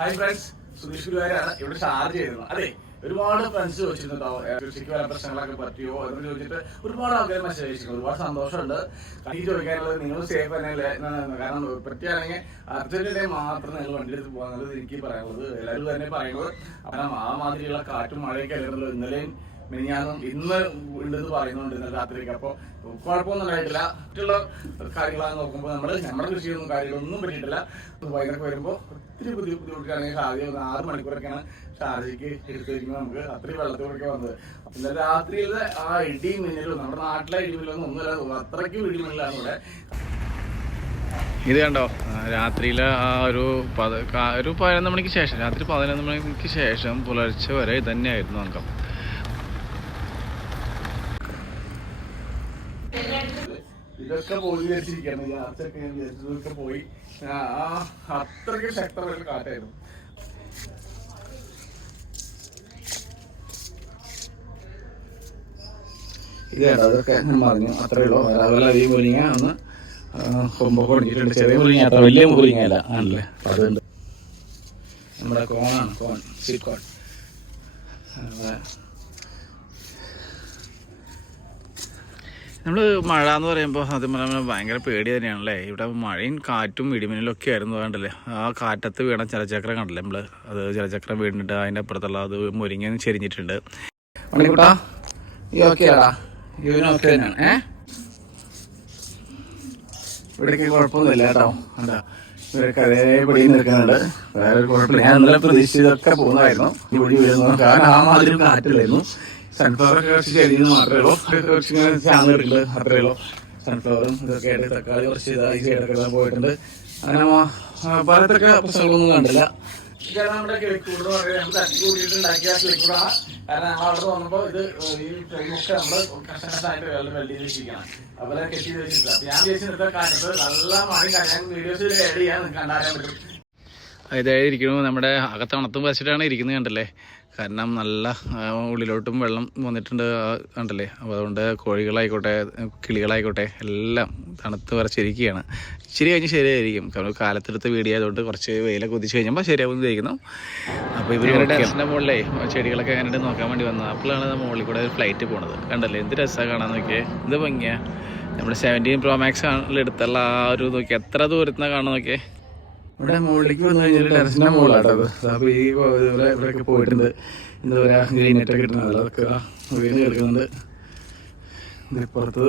Hi friends, Sudheesh ഗുരുവായൂരാണ്. ഇവിടെ charge ചെയ്തിരുന്നു. അതെ, ഒരുപാട് ഫ്രണ്ട്സ് ചോദിച്ചിട്ടുണ്ടാവും കൃഷിക്ക് വല്ല പ്രശ്നങ്ങളൊക്കെ പറ്റിയോ എന്ന് ചോദിച്ചിട്ട് ഒരുപാട് ആൾക്കാർ മെസ്സേജ് അയച്ചിട്ടുണ്ട്. ഒരുപാട് സന്തോഷമുണ്ട്. ഈ ചോദിക്കാനുള്ളത് നിങ്ങൾ സേഫ് തന്നെയല്ലേ? കാരണം പറ്റിയാണെങ്കിൽ അർജന്റീന മാത്രം നിങ്ങൾ വണ്ടി എടുത്ത് പോകാന്നുള്ളത് എനിക്ക് പറയാനുള്ളത്. എല്ലാവരും തന്നെ പറയുന്നത് കാരണം ആ മാതിരിയുള്ള കാറ്റും മഴയൊക്കെ ആയിരുന്നല്ലോ ഇന്നലെയും മിനിഞ്ഞാന്നും ഇന്ന് ഉണ്ടെന്ന് പറയുന്നുണ്ട് ഇന്നലെ രാത്രിക്ക്. അപ്പോൾ കുഴപ്പമൊന്നും ഉണ്ടായിട്ടില്ല. മറ്റുള്ള കാര്യങ്ങളാണ് നോക്കുമ്പോൾ നമ്മുടെ കൃഷിയൊന്നും കാര്യങ്ങളൊന്നും പറ്റിയിട്ടില്ല. വൈകുന്നേരം വരുമ്പോൾ ഒത്തിരി ബുദ്ധിമുട്ടാണെങ്കിൽ സാധ്യത 6 മണിക്കൂറൊക്കെയാണ് ഷാർജയ്ക്ക് എടുത്തു വയ്ക്കുന്നത്. നമുക്ക് അത്രയും വെള്ളത്തിലൊക്കെ വന്നത്. ഇന്നലെ രാത്രിയിലെ ആ ഇടിയും മിന്നലും നമ്മുടെ നാട്ടിലെ ഇടിമില്ലൊന്നും ഒന്നുമില്ല, അത്രയ്ക്ക് ഇടിമിന്നലാണ് ഇവിടെ. ഇത് കണ്ടോ, രാത്രിയിലെ ആ ഒരു 11 മണിക്ക് ശേഷം, രാത്രി 11 മണിക്ക് ശേഷം പുലർച്ചെ വരെ ഇത് തന്നെയായിരുന്നു അംഗം. ഇതൊക്കെ പോയി വിചാരിച്ചിരിക്കുകയാണ്. യാത്രയൊക്കെ വിചാരിച്ചതൊക്കെ പോയി. അത്രയ്ക്ക് ശക്തമായ കാറ്റായിരുന്നു. ഇത് കേട്ടോ, അതൊക്കെ മറിഞ്ഞു. അത്രേ ഉള്ളൂ. അതുപോലെ ഈ മുരിങ്ങ ഒന്ന് കൊമ്പൊക്കെ ഒടിഞ്ഞിട്ടുണ്ട്. ചെറിയ മുരിങ്ങ, അത്ര വലിയ മുരിങ്ങയല്ല ആണല്ലേ. അപ്പം അതുണ്ട്. നമ്മുടെ കോണാണ്, സ്വീറ്റ് കോൺ. നമ്മൾ മഴ എന്ന് പറയുമ്പോൾ സത്യം പറഞ്ഞാൽ ഭയങ്കര പേടി തന്നെയാണല്ലേ. ഇവിടെ മഴയും കാറ്റും ഇടിമിന്നലും ഒക്കെ ആയിരുന്നു. കണ്ടല്ലേ, ആ കാറ്റത്ത് വീണ ജലചക്രം കണ്ടല്ലേ നമ്മൾ. അത് ജലചക്രം വീണിട്ട് അതിൻ്റെ അപ്പുറത്തുള്ള അത് മുരിങ്ങ ചെരിഞ്ഞിട്ടുണ്ട്. മണിക്കൂട്ടാ, ഈ ഓക്കെയാടാ, ഇവനൊക്കെ തന്നെയാണ്. ഇവിടേക്ക് കുഴപ്പമൊന്നുമില്ല കേട്ടോ. എന്താ ഇവരൊക്കെ അതേപടി നിൽക്കുന്നുണ്ട്. വേറെ ഒരു കുഴപ്പമില്ല. ഞാൻ ഇന്നലെ പ്രതീക്ഷിച്ചതൊക്കെ പോകുന്നതായിരുന്നു. ഇവിടെ വീഴുന്നു. കാരണം ആ മാതിരി കാറ്റില്ലായിരുന്നു. സൺഫ്ലവറൊക്കെ കുറച്ച് ചെടിയെന്ന് മാത്രമേ ഉള്ളൂ. കുറച്ചിങ്ങനെ ചാന്ന് എടുക്കുന്നുണ്ട്, അത്രേ ഉള്ളൂ. സൺഫ്ലവറും ഇതൊക്കെ ആയിട്ട് തക്കാളി കുറച്ച് ഈ സൈഡൊക്കെ പോയിട്ടുണ്ട്. അങ്ങനെ പലത്തൊക്കെ പ്രശ്നങ്ങളൊന്നും കണ്ടില്ല. ഇതാണ് നമ്മുടെ കിളിക്കൂട് എന്ന് പറയുന്നത്. നമ്മൾ തട്ടി കൂടിയിട്ട് ഉണ്ടാക്കിയ കിളിക്കൂടാണ്. കാരണം ഞങ്ങൾ അവിടെ വന്നപ്പോൾ ഇത് ഈ ഫ്രെയിമൊക്കെ നമ്മൾ കഷ്ടകഷ്ടമായിട്ട് വെള്ളം വെച്ചിരിക്കണം. അതുപോലെ കെട്ടി വെച്ചിട്ടില്ല. അപ്പം ഞാൻ വിചാരിച്ചിട്ട് കാറ്റത്ത് നല്ല മഴയും ഞാൻ വീഡിയോസിൽ ആഡ് ചെയ്യാൻ കണ്ടറിയാൻ പറ്റും. ഇതായിരിക്കുന്നു നമ്മുടെ അകത്തണത്തും വച്ചിട്ടാണ് ഇരിക്കുന്നത് കണ്ടല്ലേ. കാരണം നല്ല ഉള്ളിലോട്ടും വെള്ളം വന്നിട്ടുണ്ട് കണ്ടല്ലേ. അപ്പോൾ അതുകൊണ്ട് കോഴികളായിക്കോട്ടെ കിളികളായിക്കോട്ടെ എല്ലാം തണുത്ത് വരച്ചിരിക്കുകയാണ്. ഇച്ചിരി കഴിഞ്ഞ് ശരിയായിരിക്കും. കാരണം കാലത്തെടുത്ത് വീഡിയോ ആയതുകൊണ്ട് കുറച്ച് വെയിലൊക്കെ കുതിച്ച് കഴിഞ്ഞപ്പോൾ ശരിയാവുമെന്ന് വിചാരിക്കുന്നു. അപ്പോൾ ഇവരുടെ ടെറസിൻ്റെ മുകളിലേ ചെടികളൊക്കെ എങ്ങനെയുണ്ട് നോക്കാൻ വേണ്ടി വന്നത്. അപ്പോഴാണ് മുകളിൽ കൂടെ ഒരു ഫ്ലൈറ്റ് പോണത്. കണ്ടല്ലേ, എന്ത് രസമാണ് കാണാൻ നോക്കിയേ. എന്ത് ഭംഗിയാണ്. നമ്മുടെ 17 Pro Max എടുത്തുള്ള ആ ഒരു നോക്കി എത്ര ദൂരത്തുനിന്നാണ് കാണാൻ നോക്കിയേ. ഇവിടെ മുകളിലേക്ക് വന്നു കഴിഞ്ഞാൽ ടെറസിൻ്റെ മുകളിലാട്ടത്. അപ്പോൾ ഈ ഇവിടെയൊക്കെ പോയിട്ടുണ്ട്. എന്താ പറയുക, ഗ്രീൻ നെറ്റൊക്കെ കിട്ടുന്നത് അതൊക്കെ വീണ് കിടക്കുന്നുണ്ട്. ഇപ്പുറത്ത്